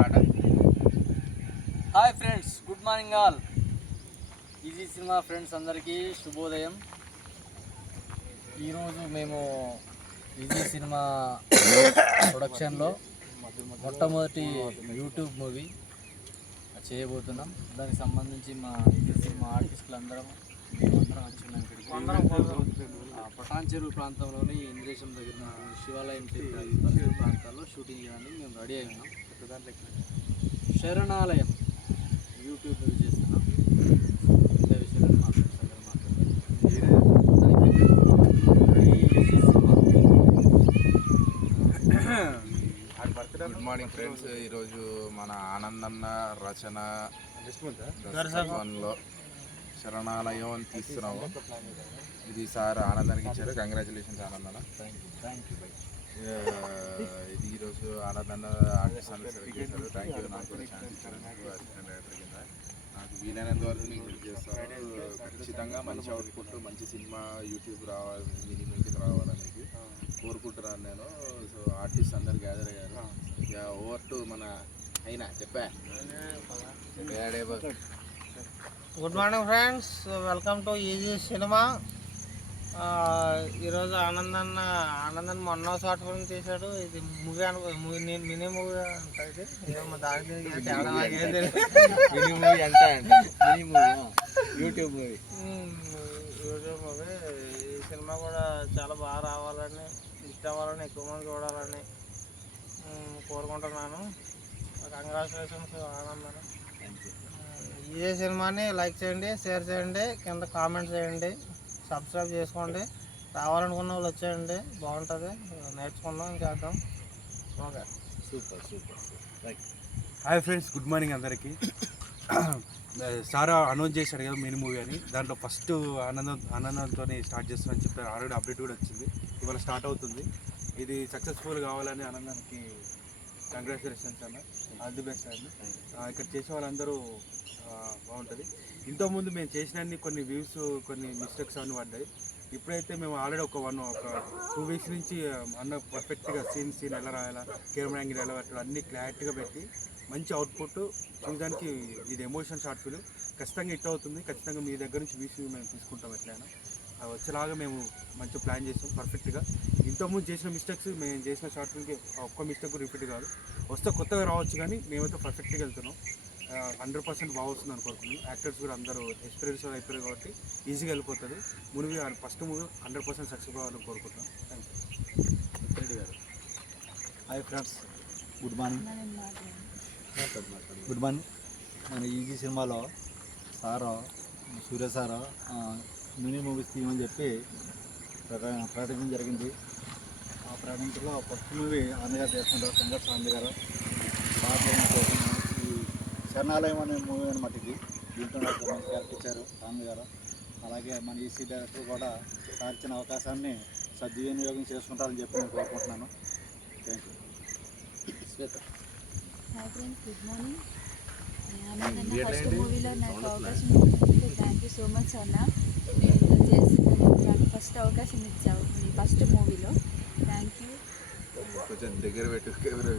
Tata hi friends good morning all. Easy cinema friends అందరికీ శుభోదయం. ఈరోజు మేము ఈజీ సినిమా ప్రొడక్షన్లో మొట్టమొదటి యూట్యూబ్ మూవీ చేయబోతున్నాం. దానికి సంబంధించి మా ఈజీ సినిమా ఆర్టిస్టులు అందరం మేమందరం వచ్చినాం ఇక్కడికి. పటాన్ చెరువు ప్రాంతంలోని ఇంద్రేశం దగ్గర శివాలయం ప్రాంతాల్లో షూటింగ్ చేయడానికి మేము రెడీ అయి ఉన్నాం. శరణాలయం. యూట్యూబ్ చేస్తున్నాం. ఇంకా విషయాలను గుడ్ మార్నింగ్ ఫ్రెండ్స్. ఈరోజు మన ఆనందన్న రచన దర్శకత్వంలో శరణాలయం అని తీస్తున్నాము. ఇది సార్ ఆనందానికి ఇచ్చారు. కంగ్రాచులేషన్స్ ఆనందన్న. థ్యాంక్ యూ బై ఇది ఈరోజు ఆనందన్న ఆర్టిస్ట్ సెలెక్ట్ చేశారు థ్యాంక్ యూ నాకు కూడా ఛాన్స్ ఇచ్చినందుకు అసిస్టెంట్ డైరెక్టర్ కింద నాకు వీలైనంత వరకు నేను హెల్ప్ చేస్తాను. ఖచ్చితంగా మంచి అవుట్పుట్ మంచి సినిమా యూట్యూబ్ రావాలి మీ మీదకి రావాలనేది కోరుకుంటున్నాను నేను. సో ఆర్టిస్ట్ అందరు గ్యాదర్ అయ్యారు. ఇక ఓవర్ టు మన అయినా చెప్పా. Good morning friends welcome to easy cinema ఈరోజు ఆనందన్న ఆనందన్ మొన్న షార్ట్ ఫిల్మ్ తీశాడు. ఇది మూవీ అను మినీ మినీ మూవీ అంట ఇది. ఏమో దానికి దీనికి తేడా నాకేం తెలియదు మినీ మూవీ అండి mini movie YouTube movie. YouTube movie. ఈ సినిమా కూడా చాలా బాగా రావాలని హిట్ అవ్వాలని ఎక్కువ మంది చూడాలని కోరుకుంటున్నాను. కంగ్రాచులేషన్స్ ఆనందన్. ఇదే సినిమాని లైక్ చేయండి షేర్ చేయండి కింద కామెంట్ చేయండి. సబ్స్క్రైబ్ చేసుకోండి. రావాలనుకున్న వాళ్ళు వచ్చేయండి. బాగుంటుంది. నేర్చుకుందాం చేద్దాం. Okay. Super super right hi friends good morning అందరికీ. సారా అనౌన్స్ చేశాడు కదా మెయిన్ మూవీ అని. దాంట్లో ఫస్ట్ ఆనందం ఆనందంతో స్టార్ట్ చేస్తున్నాను చెప్పారు. ఆల్రెడీ అప్డేట్ కూడా వచ్చింది. ఇవాళ స్టార్ట్ అవుతుంది. ఇది సక్సెస్ఫుల్ కావాలని ఆనందానికి కంగ్రాచులేషన్స్ అన్న. ఆల్ ది బెస్ట్ అండి ఇక్కడ చేసే వాళ్ళందరూ బాగుంటుంది. ఇంతకుముందు మేము చేసినన్ని కొన్ని వ్యూస్ కొన్ని మిస్టేక్స్ అన్నీ పడ్డాయి. ఇప్పుడైతే మేము ఆల్రెడీ ఒక వన్ ఒక టూ వీక్స్ నుంచి అన్న పర్ఫెక్ట్గా సీన్ సీన్ ఎలా రాయాలా కెమెరా యాంగిల్ ఎలా పెట్టాలి అన్ని క్లారిటీగా పెట్టి మంచి అవుట్పుట్ చూడడానికి ఇది ఎమోషన్ షార్ట్ ఫిల్మ్ ఖచ్చితంగా హిట్ అవుతుంది. ఖచ్చితంగా మీ దగ్గర నుంచి వీసు మేము తీసుకుంటాం ఎట్లయినా. వచ్చేలాగా మేము మంచి ప్లాన్ చేస్తాం పర్ఫెక్ట్గా ఇంతకుముందు చేసిన మిస్టేక్స్ మేము చేసిన షార్ట్ ఫిల్మ్కి ఒక్క మిస్టేక్ రిపీట్ కాదు. వస్తే కొత్తగా రావచ్చు కానీ మేమైతే పర్ఫెక్ట్గా వెళ్తున్నాం. హండ్రెడ్ పర్సెంట్ బాగా వస్తుంది అనుకుంటున్నాను యాక్టర్స్ కూడా అందరూ ఎక్స్పీరియన్స్ అయిపోయారు కాబట్టి ఈజీగా వెళ్ళిపోతుంది. Movie first movie hundred percent success అవ్వాలని కోరుకుంటున్నాం. Thank you Reddy garu. Hi friends good morning good morning మన ఈజీ సినిమాలో సారో సూర్య సారో మినీ మూవీస్ తీయమని చెప్పి ప్రక- ప్రకటించడం జరిగింది. ఆ ప్రకటించలో ఫస్ట్ మూవీ ఆంధ్రగారు చేసుకుంటారు కంగర్ ఆంధ్ర గారు. ఈ శరణాలయం అనే మూవీ అని మట్టికి దీంట్లో నాకు మంచి క్యారెక్టర్ ఇచ్చారు ఆంధ్ర గారు. అలాగే మన ఈసీ డైరెక్టర్ కూడా సార్ ఇచ్చిన అవకాశాన్ని సద్వినియోగం చేసుకుంటారని చెప్పి నేను కోరుకుంటున్నాను. Thank you Shweta. Hi friends good morning. First మూవీలో నాకు అవకాశం థ్యాంక్ యూ సో మచ్ అన్న. నాకు ఫస్ట్ అవకాశం ఇచ్చావు. నీ ఫస్ట్ మూవీలో థ్యాంక్ యూ కొంచెం దగ్గర పెట్టు కెమెరా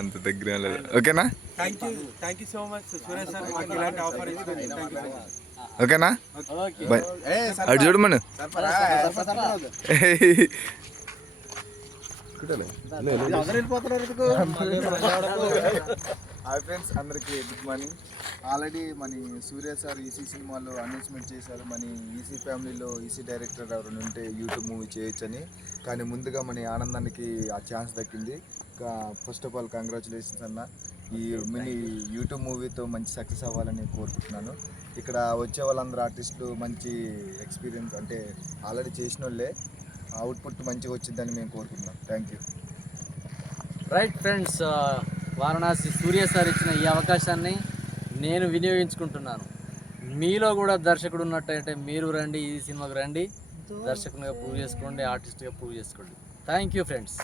అంత దగ్గర లేదు. ఓకేనా? Thank you thank you so much Suresh sir మాకు ఇలాంటి ఆఫర్ ఇచ్చినందుకు ఓకేనా? ఓకే బాయ్ అటు చూడమను హాయ్ ఫ్రెండ్స్ అందరికీ గుడ్ మార్నింగ్. ఆల్రెడీ మన సూర్య సార్ ఈసీ సినిమాలో అనౌన్స్మెంట్ చేశారు. మన ఈసీ ఫ్యామిలీలో ఈసీ డైరెక్టర్ ఎవరైనా ఉంటే యూట్యూబ్ మూవీ చేయొచ్చని. కానీ ముందుగా మన ఆనందానికి ఆ ఛాన్స్ దక్కింది. ఫస్ట్ ఆఫ్ ఆల్ కంగ్రాచులేషన్స్ అన్న. ఈ మినీ యూట్యూబ్ మూవీతో మంచి సక్సెస్ అవ్వాలని కోరుకుంటున్నాను. ఇక్కడ వచ్చే వాళ్ళందరూ ఆర్టిస్టులు మంచి ఎక్స్పీరియన్స్ అంటే ఆల్రెడీ చేసిన వాళ్ళే అవుట్పుట్ మంచిగా వచ్చిందని మేము కోరుకుంటున్నాం. Thank you right friends Varanasi Surya sir ఇచ్చిన ఈ అవకాశాన్ని నేను వినియోగించుకుంటున్నాను. మీలో కూడా దర్శకుడు ఉన్నట్టయితే మీరు రండి ఈ సినిమాకి రండి. దర్శకునిగా ప్రూవ్ చేసుకోండి ఆర్టిస్ట్గా ప్రూవ్ చేసుకోండి. Thank you friends